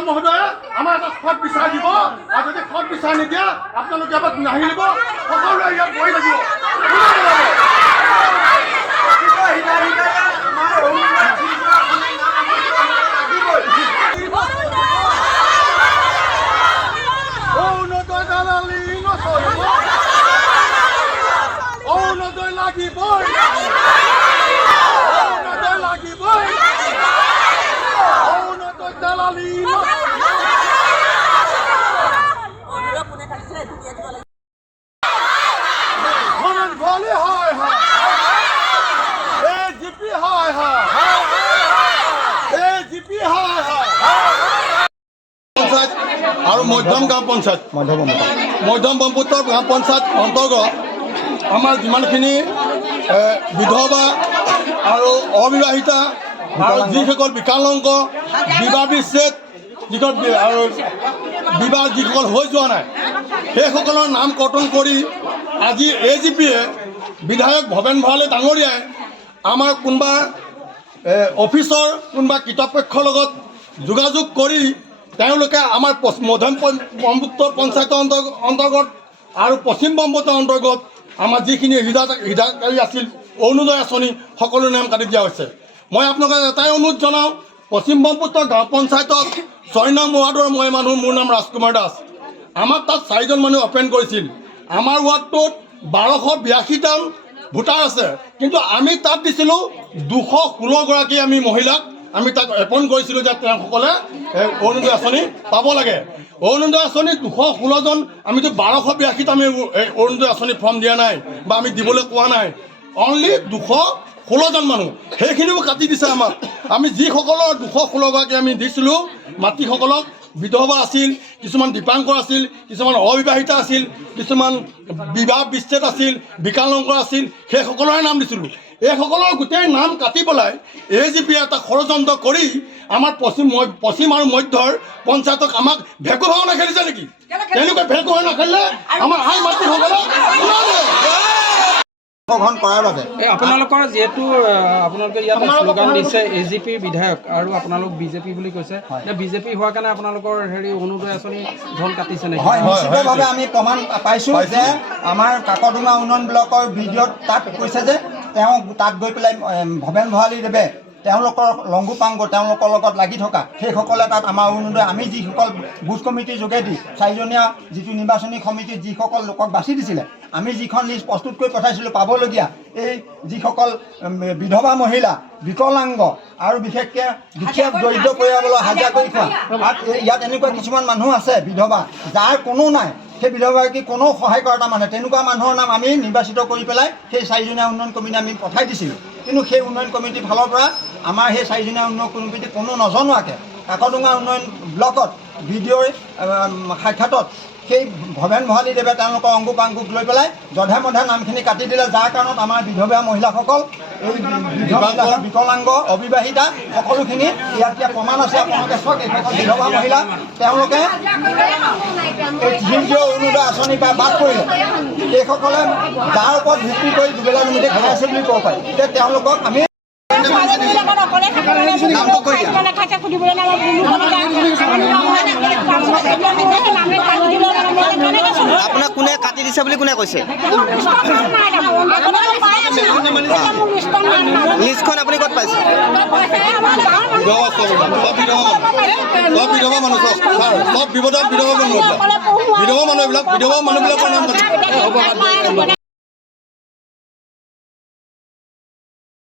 বিধায়ক মহোদয়ে আমাৰ এটা সৎ বিচাৰ দিব আৰু যদি সৎ বিচাৰ নিদিয়ে আপোনালোকে এবাৰ নাহিব সকলোৱে ইয়াত বহি থাকিব অৰুণোদয় দালালি নচলিব অৰুণোদয় লাগিবই অৰুণোদয় লাগিবই অৰুণোদয় দালালি ভবেন ভৰালী হয় হয় এজিপি হয় হয় এজিপি হয় হয় পঞ্চায়ত আৰু মধ্যম গাঁও পঞ্চায়ত মধ্যম ব্ৰহ্মপুত্ৰ গাঁও পঞ্চায়ত অন্তৰ্গত আমাৰ যিমানখিনি বিধৱা আৰু অবিবাহিতা আৰু যিসকল বিকলাংগ বিবাহ বিচ্ছেদ যিসকল আৰু বিবাহ যিসকল হৈ যোৱা নাই সেইসকলৰ নাম কৰ্তন কৰি আজি এজিপিয়ে বিধায়ক ভবেন ভৰালী ডাঙৰীয়াই আমাৰ কোনোবা অফিচৰ কোনোবা কৰ্তৃপক্ষৰ লগত যোগাযোগ কৰি তেওঁলোকে আমাৰ মধ্যম ব্ৰহ্মপুত্ৰ পঞ্চায়তৰ অন্তৰ্গত আৰু পশ্চিম ব্ৰহ্মপুত্ৰৰ অন্তৰ্গত আমাৰ যিখিনি হিতাধিকাৰী আছিল অৰুণোদয় আঁচনি সকলো নাম কাটি দিয়া হৈছে মই আপোনালোকক এটাই অনুৰোধ জনাওঁ পশ্চিম ব্ৰহ্মপুত্ৰ গাঁও পঞ্চায়তত 6 নং ৱাৰ্ডৰ মই মানুহ মোৰ নাম ৰাজকুমাৰ দাস আমাৰ তাত 4জন মানুহ অপেন কৰিছিল আমাৰ ৱাৰ্ডটোত 1282জন ভোটাৰ আছে কিন্তু আমি তাত দিছিলোঁ 216গৰাকী আমি মহিলাক আমি তাক এপইণ্ট কৰিছিলোঁ যে তেওঁসকলে অৰুণোদয় আঁচনি পাব লাগে অৰুণোদয় আঁচনি 216জন আমিতো 1282টা আমি অৰুণোদয় আঁচনি ফৰ্ম দিয়া নাই বা আমি দিবলৈ কোৱা নাই অনলি 216জন মানুহ সেইখিনিও কাটি দিছে আমাক আমি যিসকলৰ 216গৰাকী আমি দিছিলোঁ মাতৃসকলক বিধৱা আছিল কিছুমান দীপাংকৰ আছিল কিছুমান অবিবাহিতা আছিল কিছুমান বিবাহ বিচ্ছেদ আছিল বিকলাংগ আছিল সেইসকলৰে নাম দিছিলোঁ এইসকলৰ গোটেই নাম কাটি পেলাই এজিপিয়ে এটা ষড়যন্ত্ৰ কৰি আমাৰ পশ্চিম আৰু মধ্যৰ পঞ্চায়তক আমাক ভেকু ভাওনা খেলিছে নেকি তেওঁলোকে ভেকু ভাওনা খেলিলে আমাৰ আই মাতৃসকলে গ্ৰহণ কৰাৰ বাবে আপোনালোকৰ যিহেতু আপোনালোকে ইয়াত শ্লোগান দিছে এজিপি বিধায়ক আৰু আপোনালোক বিজেপি বুলি কৈছে বিজেপি হোৱাৰ কাৰণে আপোনালোকৰ হেৰি অৰুণোদয় আঁচনি ধন কাটিছে নেকি হয় নিশ্চিতভাৱে আমি প্ৰমাণ পাইছোঁ যে আমাৰ কাকডোঙা উন্নয়ন ব্লকৰ ভিডিঅ'ত তাত কৈছে যে তেওঁ তাত গৈ পেলাই ভবেন ভৰালী দেৱে তেওঁলোকৰ লংগুপাংগ তেওঁলোকৰ লগত লাগি থকা সেইসকলে তাত আমাৰ অৰুণোদয় আমি যিসকল বুথ কমিটিৰ যোগেদি 4জনীয়া যিটো নিৰ্বাচনী সমিতিত যিসকল লোকক বাছি দিছিলে আমি যিখন লিষ্ট প্ৰস্তুত কৰি পঠাইছিলোঁ পাবলগীয়া এই যিসকল বিধৱা মহিলা বিকলাংগ আৰু বিশেষকৈ দুখীয়া দৰিদ্ৰ পৰিয়ালৰ হাজিৰা কৰি খোৱা ইয়াত এনেকুৱা কিছুমান মানুহ আছে বিধৱা যাৰ কোনো নাই সেই বিধৱাগৰাকী কোনো সহায় কৰা মানে তেনেকুৱা মানুহৰ নাম আমি নিৰ্বাচিত কৰি পেলাই সেই 4জনীয়া উন্নয়ন কমিটি আমি পঠাই দিছিলোঁ কিন্তু সেই উন্নয়ন কমিটিৰ ফালৰ পৰা আমাৰ সেই 4জনীয়া উন্নয়ন কমিটি কোনো নজনোৱাকৈ কাকডোঙা উন্নয়ন ব্লকত ভিডিঅ'ৰ সাক্ষাতত সেই ভবেন ভৰালী দেৱে তেওঁলোকৰ অংগুপাংগুক লৈ পেলাই যধে মধে নামখিনি কাটি দিলে যাৰ কাৰণত আমাৰ বিধৱা মহিলাসকল এই বিকলাংগ অবিবাহিতা সকলোখিনি ইয়াত প্ৰমাণ আছে আপোনালোকে চাওক এইসকল বিধৱা মহিলা তেওঁলোকে এই হিন্দীয় অৰুণোদয় আঁচনিৰ পৰা বাদ পৰিলে এইসকলে যাৰ ওপৰত ভিত্তি কৰি দুবেলা দুমুঠি খাইছে বুলি ক'ব পাৰি এতিয়া তেওঁলোকক আমি আপোনাক কোনে কাটি দিছে বুলি কোনে কৈছে লিষ্টখন আপুনি ক'ত পাইছে বিধৱা মানুহবিলাকৰ নাম